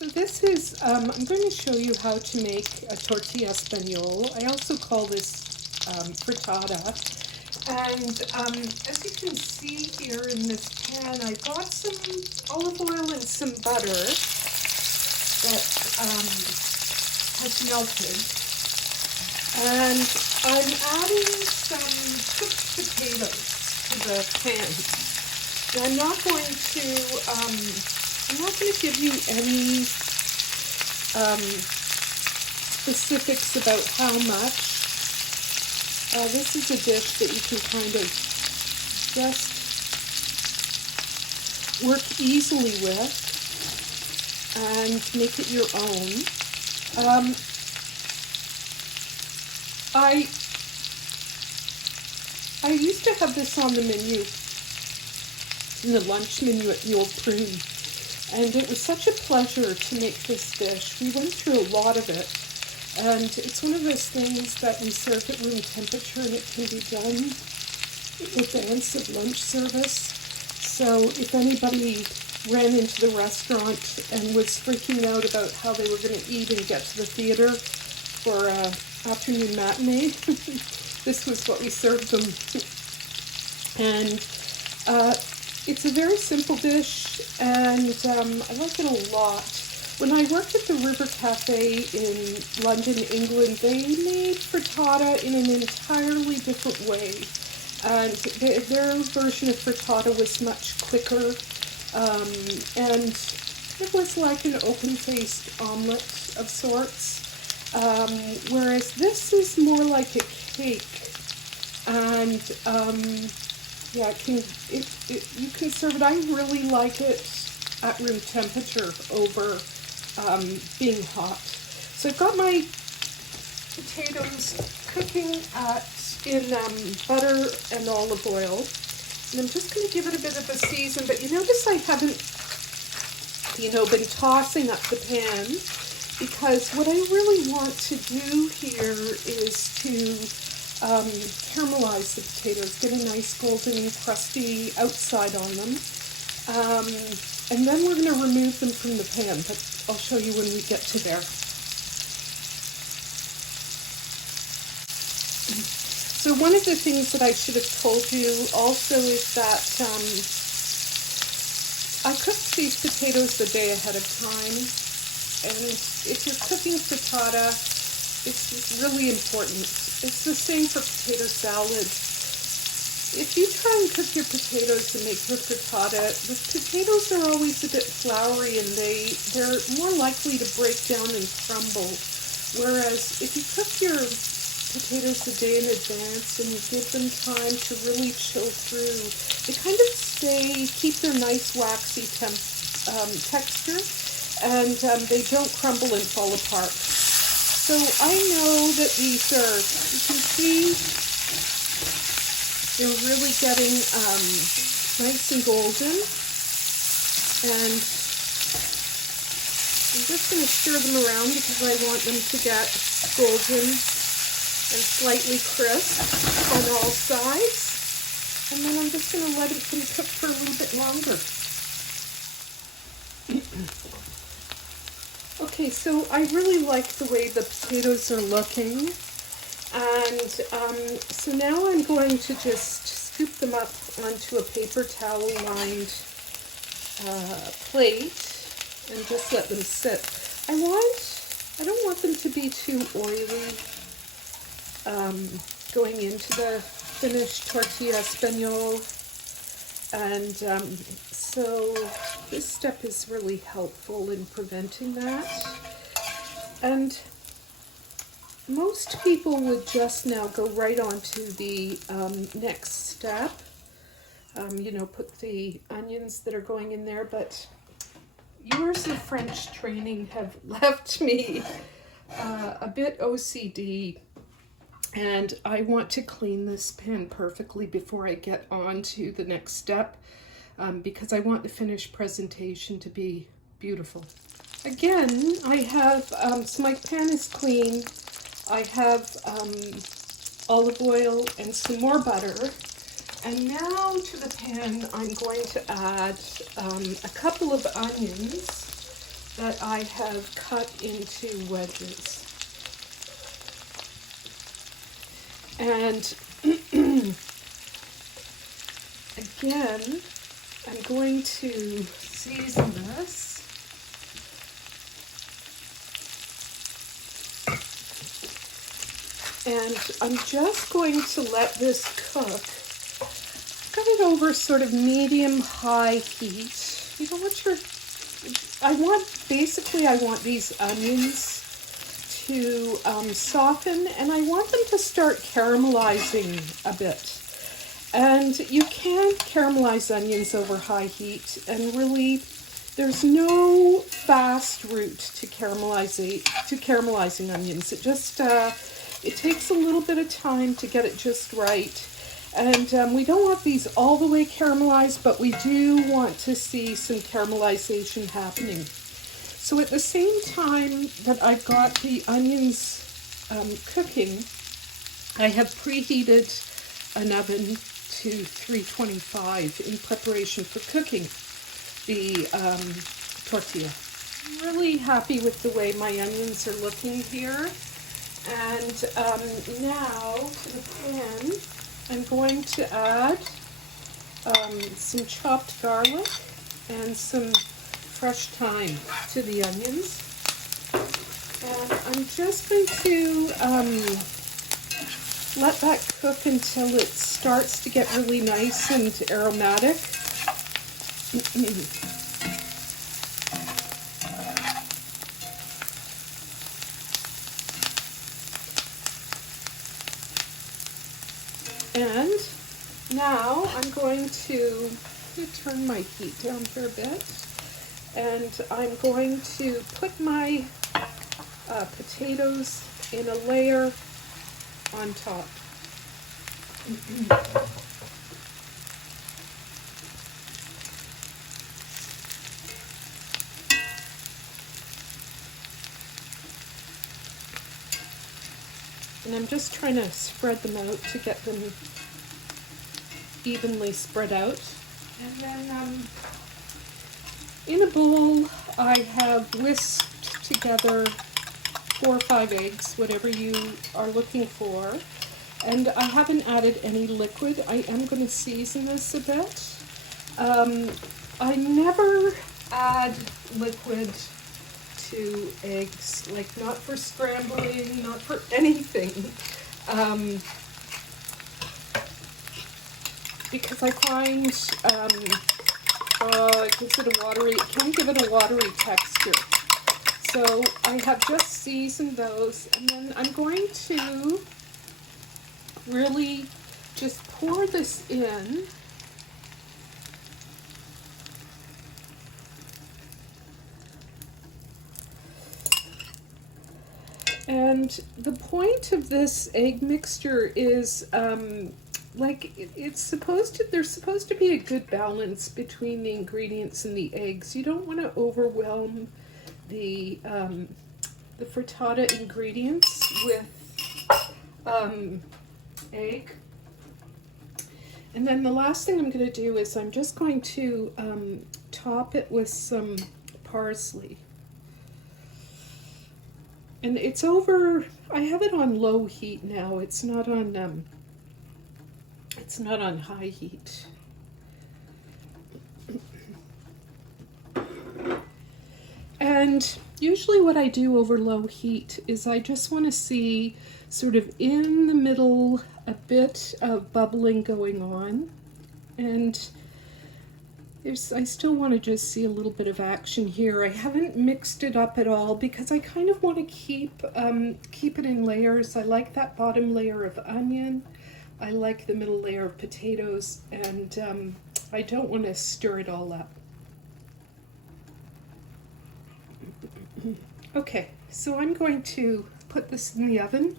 So this is, I'm going to show you how to make a tortilla espagnol. I also call this frittata. And as you can see here in this pan, I got some olive oil and some butter that has melted. And I'm adding some cooked potatoes to the pan. Now I'm not going to give you any specifics about how much. This is a dish that you can kind of just work easily with and make it your own. I used to have this on the menu, in the lunch menu at the Old Prune, and it was such a pleasure to make this dish. We went through a lot of it, and it's one of those things that we serve at room temperature, and it can be done in advance of lunch service. So if anybody ran into the restaurant and was freaking out about how they were going to eat and get to the theater for an afternoon matinee, this was what we served them. And it's a very simple dish, and I like it a lot. When I worked at the River Cafe in London, England, they made frittata in an entirely different way. And their version of frittata was much quicker, and it was like an open-faced omelet of sorts. Whereas this is more like a cake, and yeah, you can serve it. I really like it at room temperature over being hot. So I've got my potatoes cooking in butter and olive oil, and I'm just going to give it a bit of a season. But you notice I haven't, been tossing up the pan, because what I really want to do here is to caramelize the potatoes, get a nice golden crusty outside on them, and then we're going to remove them from the pan, but I'll show you when we get to there. So one of the things that I should have told you also is that I cooked these potatoes the day ahead of time, and if you're cooking frittata, it's really important. It's the same for potato salad. If you try and cook your potatoes and make your frittata, the potatoes are always a bit floury, and they're more likely to break down and crumble. Whereas if you cook your potatoes a day in advance and you give them time to really chill through, they kind of keep their nice waxy texture, and they don't crumble and fall apart. So I know that these are, you can see, they're really getting nice and golden, and I'm just going to stir them around because I want them to get golden and slightly crisp on all sides, and then I'm just going to let them cook for a little bit longer. Okay, so I really like the way the potatoes are looking, and so now I'm going to just scoop them up onto a paper towel lined plate and just let them sit. I don't want them to be too oily going into the finished tortilla espagnol, and so this step is really helpful in preventing that. And most people would just now go right on to the next step, put the onions that are going in there, but years of French training have left me a bit OCD, and I want to clean this pan perfectly before I get on to the next step, because I want the finished presentation to be beautiful. Again, I have, so my pan is clean. I have olive oil and some more butter. And now to the pan, I'm going to add a couple of onions. that I have cut into wedges. And again, I'm going to season this. And I'm just going to let this cook. Got it over sort of medium-high heat. You know what I want these onions to soften, and I want them to start caramelizing a bit. And you can't caramelize onions over high heat, and really there's no fast route to caramelizing onions. It just it takes a little bit of time to get it just right. And we don't want these all the way caramelized, but we do want to see some caramelization happening. So at the same time that I've got the onions cooking, I have preheated an oven to 325 in preparation for cooking the tortilla. I'm really happy with the way my onions are looking here. And now to the pan, I'm going to add some chopped garlic and some fresh thyme to the onions. And I'm just going to let that cook until it starts to get really nice and aromatic. And now I'm going to turn my heat down for a bit, and I'm going to put my potatoes in a layer on top. And I'm just trying to spread them out to get them evenly spread out. And then in a bowl, I have whisked together 4 or 5 eggs, whatever you are looking for. And I haven't added any liquid. I am going to season this a bit. I never add liquid to eggs, like not for scrambling, not for anything, because I find it can give it a watery texture. So I have just seasoned those, and then I'm going to really just pour this in. And the point of this egg mixture is there's supposed to be a good balance between the ingredients and the eggs. You don't want to overwhelm the frittata ingredients with egg. And then the last thing I'm going to do is I'm just going to top it with some parsley. And it's over, I have it on low heat now. It's not on high heat. And usually what I do over low heat is I just want to see sort of in the middle a bit of bubbling going on. And I still want to just see a little bit of action here. I haven't mixed it up at all because I kind of want to keep it in layers. I like that bottom layer of onion. I like the middle layer of potatoes, and I don't want to stir it all up. Okay, so I'm going to put this in the oven,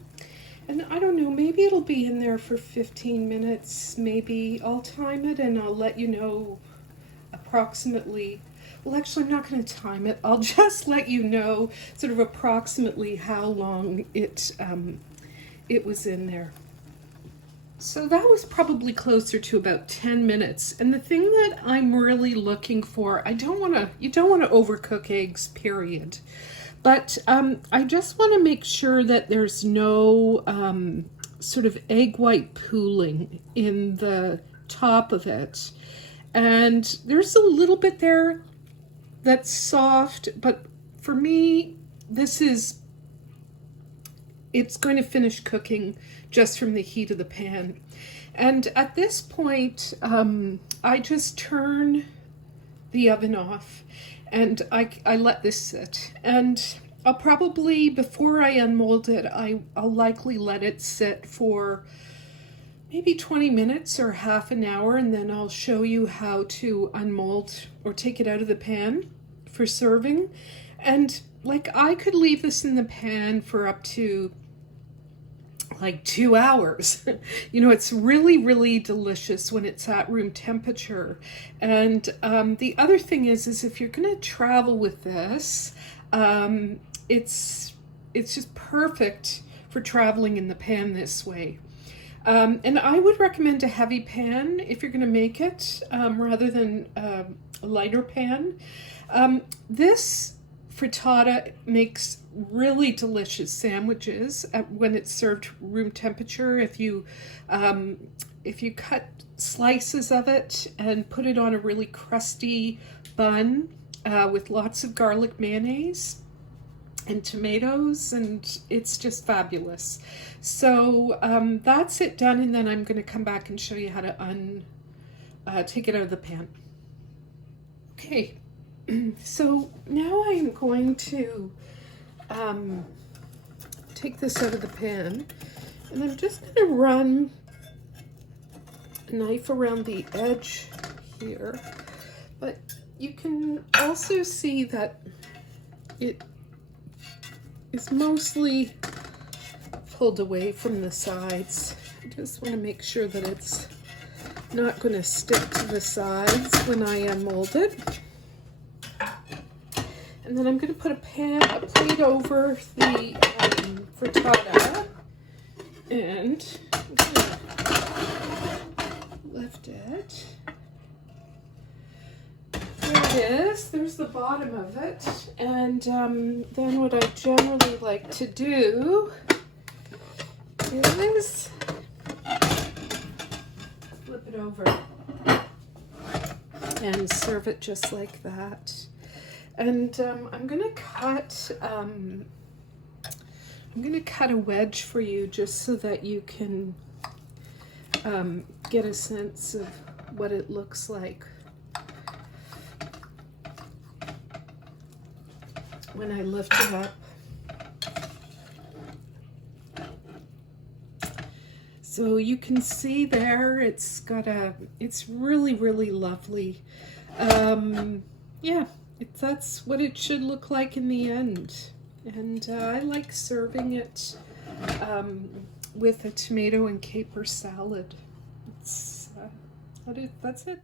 and I don't know, maybe it'll be in there for 15 minutes. Maybe I'll time it and I'll let you know approximately. Well, actually, I'm not going to time it. I'll just let you know sort of approximately how long it was in there. So that was probably closer to about 10 minutes. And the thing that I'm really looking for, you don't want to overcook eggs, period. But I just want to make sure that there's no sort of egg white pooling in the top of it. And there's a little bit there that's soft, but for me, it's going to finish cooking just from the heat of the pan. And at this point, I just turn the oven off and I let this sit. And I'll probably, before I unmold it, I'll likely let it sit for maybe 20 minutes or half an hour, and then I'll show you how to unmold or take it out of the pan for serving. And like, I could leave this in the pan for up to like 2 hours. You know, it's really, really delicious when it's at room temperature. And the other thing is if you're going to travel with this, it's just perfect for traveling in the pan this way. And I would recommend a heavy pan if you're going to make it, rather than a lighter pan. This frittata makes really delicious sandwiches when it's served room temperature. If you cut slices of it and put it on a really crusty bun with lots of garlic mayonnaise and tomatoes, and it's just fabulous. So that's it done, and then I'm going to come back and show you how to take it out of the pan. Okay, so now I'm going to take this out of the pan, and I'm just going to run a knife around the edge here, but you can also see that it is mostly pulled away from the sides. I just want to make sure that it's not going to stick to the sides when I unmold it. And then I'm going to put a plate over the frittata, and I'm going to lift it. There it is. There's the bottom of it. And then what I generally like to do is flip it over and serve it just like that. And I'm gonna cut a wedge for you just so that you can get a sense of what it looks like when I lift it up. So you can see there, it's really, really lovely. Yeah, that's what it should look like in the end. And I like serving it with a tomato and caper salad. That's it.